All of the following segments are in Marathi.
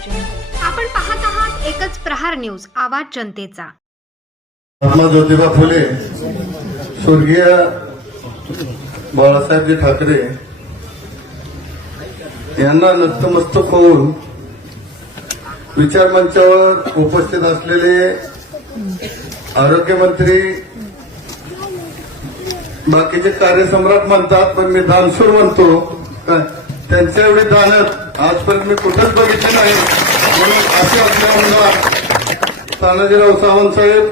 आपण पाहत आहात एकच प्रहार न्यूज, आवाज जनतेचा। महात्मा ज्योतिबा फुले स्वर्गीय बाळासाहेबजी ठाकरे यांना नतमस्तक होऊन विचार मंचावर उपस्थित असलेले आरोग्यमंत्री बाकीचे कार्यसम्राट म्हणतात, पण मी दानशूर म्हणतो। त्यांच्या एवढी दानत आजपर्यंत मी कुठंच बघितली नाही। म्हणून असे असल्यामुळे तानाजीराव सावंत साहेब,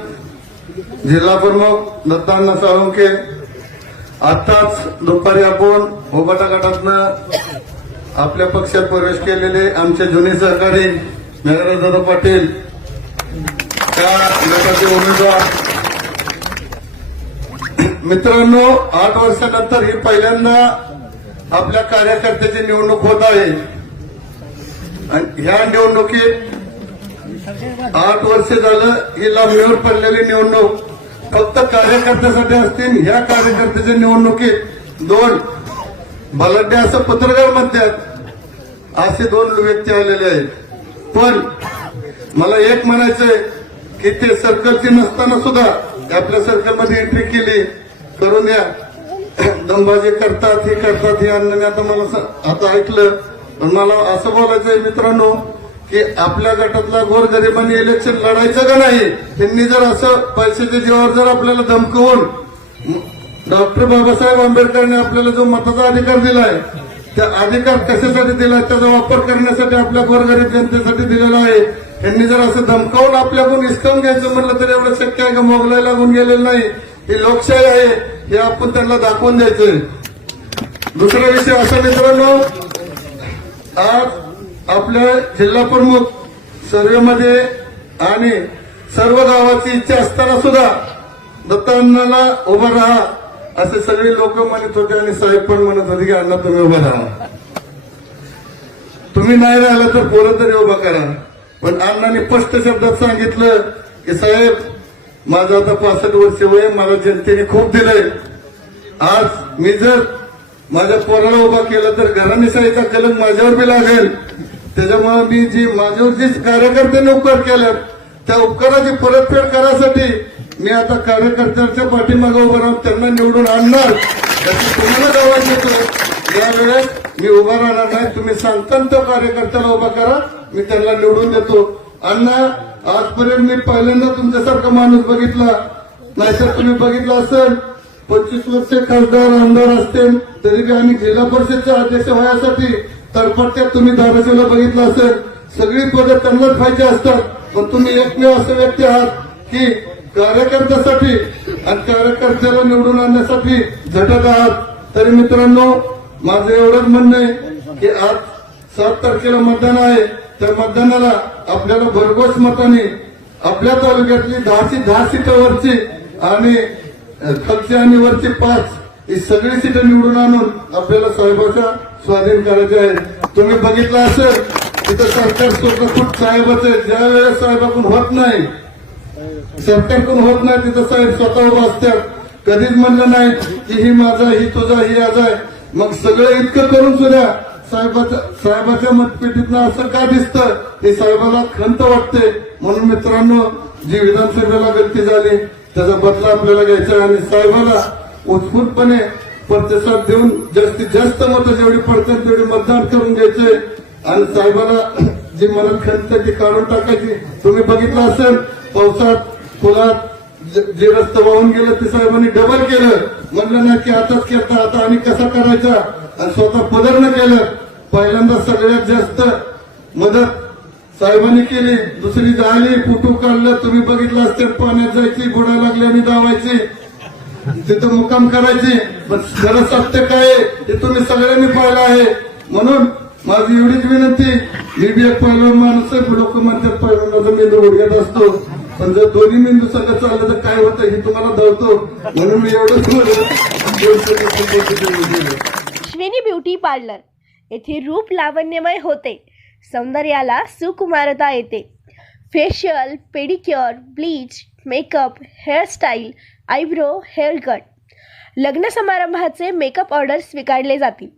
जिल्हा प्रमुख दत्तांना साळुंखे, आताच दुपारी आपण होबाटा गटातनं आपल्या पक्षात प्रवेश केलेले आमचे जुने सहकारी मेघराजदादा पाटील, त्या गटाचे उमेदवार मित्रांनो, 8 वर्षानंतर ही पहिल्यांदा आपल्या कार्यकर्त्याची निवडणूक होत आहे आणि ह्या निवडणुकीत 8 वर्ष झालं ही लांबणीवर पडलेली निवडणूक फक्त कार्यकर्त्यासाठी असतील। ह्या कार्यकर्त्याच्या निवडणुकीत 2 बलाढ्य असं पत्रकार म्हणतात असे 2 व्यक्ती आलेले आहेत। पण मला एक म्हणायचंय की ते सर्कलची नसताना सुद्धा आपल्या सर्कलमध्ये एंट्री केली, करून या दमबाजी करतात, हे करतात, हे अण्णाने आता मला आता ऐकलं। पण मला असं बोलायचंय मित्रांनो की आपल्या गटातला गोरगरिबांनी इलेक्शन लढायचं का नाही? त्यांनी जर असं पैशाच्या जीवावर जर आपल्याला धमकवून डॉक्टर बाबासाहेब आंबेडकरांनी आपल्याला जो मताचा अधिकार दिलाय, त्या अधिकार कशासाठी दिलाय? त्याचा वापर करण्यासाठी आपल्या गोरगरीब जनतेसाठी दिलेला आहे। त्यांनी जर असं धमकावून आपल्याकडून हिसकावून घ्यायचं म्हणलं तर एवढं शक्य आहे का? मोगलाई लागून गेलेलं नाही, ही लोकशाही आहे, हे आपण त्यांना दाखवून द्यायचंय। दुसरा विषय असा मित्रांनो, आज आपल्या जिल्हा प्रमुख सर्वेमध्ये आणि सर्व गावाची इच्छा असताना सुद्धा दत्तांना उभा राहा असे सगळे लोक म्हणत होते आणि साहेब पण म्हणत होते की अण्णा तुम्ही उभा राहा, तुम्ही नाही राहिला तर पोरं तरी उभा करा। पण अण्णांनी स्पष्ट शब्दात सांगितलं की साहेब, माझं आता 65 वर्ष वय, मला जनतेने खूप दिलंय। आज मी जर माझ्या पोराला उभा केलं तर घराणेशाहीचा कलंक माझ्यावर बी लागेल। त्याच्यामुळे मी माझ्यावर जे कार्यकर्त्यांनी उपकार केले त्या उपकाराची परतफेड करायसाठी मी आता कार्यकर्त्यांच्या पाठीमागे उभं राहून त्यांना निवडून आणणार, त्याची तुम्हाला दावा देतो। यावेळेस मी उभा राहणार नाही, तुम्ही सांगता त्या कार्यकर्त्याला उभा करा, मी त्यांना निवडून देतो। अण्णा, आजपर्यंत मी पहिल्यांदा तुमच्यासारखा माणूस बघितला, नाहीतर तुम्ही बघितला असेल 25 वर्ष खासदार आमदार असतील तरी बी आम्ही जिल्हा परिषदच्या अध्यक्ष व्हायसाठी तडफडत्यात तुम्ही धाराशिवला बघितलं असेल। सगळी पदं त्यांनाच पाहिजे असतात, पण तुम्ही एकमेव असं व्यक्ती आहात की कार्यकर्त्यासाठी आणि कार्यकर्त्याला निवडून आणण्यासाठी झटत आहात। तरी मित्रांनो, माझं एवढंच म्हणणं आहे की आज 7 तारखेला मतदान आहे, त्या मतदानाला आपल्याला भरघोस मताने आपल्या तालुक्यातली 10 सीटं वरची आणि खालची आणि वरची 5 ही सगळी सीटं निवडून आणून आपल्याला साहेबाच्या स्वाधीन करायचे आहे। तुम्ही बघितलं असेल तिथं सरकार स्वतः खूप साहेबाचं आहे, ज्या वेळेस साहेबाकडून होत नाही, सरकारकडून होत नाही, तिथं साहेब स्वतः उभा असतात। कधीच म्हणलं नाही की ही माझा, ही तुझा, ही आज आहे। मग सगळं इतकं करून सुद्धा साहेबाच्या मतपेटीतनं असं का दिसतं हे साहेबाला खंत वाटते। म्हणून मित्रांनो, जी विधानसभेला गलती झाली त्याचा बदला आपल्याला घ्यायचा आणि साहेबाला उत्स्फूर्तपणे प्रतिसाद देऊन जास्तीत जास्त मतं जेवढी पडतात तेवढी मतदान करून घ्यायचे आणि साहेबाला जी मनात खंत ती काढून टाकायची। तुम्ही बघितलं असेल पावसात पुलात जे रस्ता वाहून गेलं ते साहेबांनी डबल केलं, म्हणलं ना की आताच केलं, आता आणि कसा करायचा, आणि स्वतः पदरनं केलं। पहिल्यांदा सगळ्यात जास्त मदत साहेबांनी केली, दुसरी झाली फुटू काढलं, तुम्ही बघितलं असते पाण्यात जायची, बुडा लागल्याने धावायची, तिथं मुक्काम करायची। पण खरं सत्य काय हे तुम्ही सगळ्यांनी पाहिलं आहे। म्हणून माझी एवढीच विनंती, मी बी एक पहिलवान माणूस आहे, लोक म्हणतात पहिलवानाचा मेंदू गुडघ्यात असतो, पण जर दोन्ही मेंदू सगळं चाललं तर काय होतं हे तुम्हाला धावतो। म्हणून मी एवढंच अश्विनी ब्युटी पार्लर येथे रूप लावण्यमय होते, सौंदर्याला सुकुमारता येते। Facial, pedicure, bleach, makeup, hairstyle, eyebrow, hair cut, लग्न समारंभाचे मेकअप ऑर्डर स्वीकारले जातील।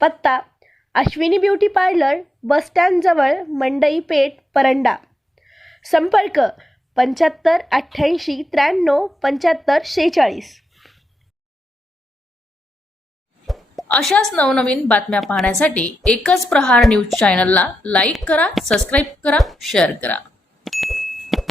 पत्ता अश्विनी ब्युटी पार्लर, बसस्टँडजवळ, मंडई पेठ, परंडा. संपर्क 75 88 93 75 46. अशाच नवनवीन बातम्या पाहण्यासाठी एकच प्रहार न्यूज चॅनलला लाईक करा, सबस्क्राईब करा, शेअर करा.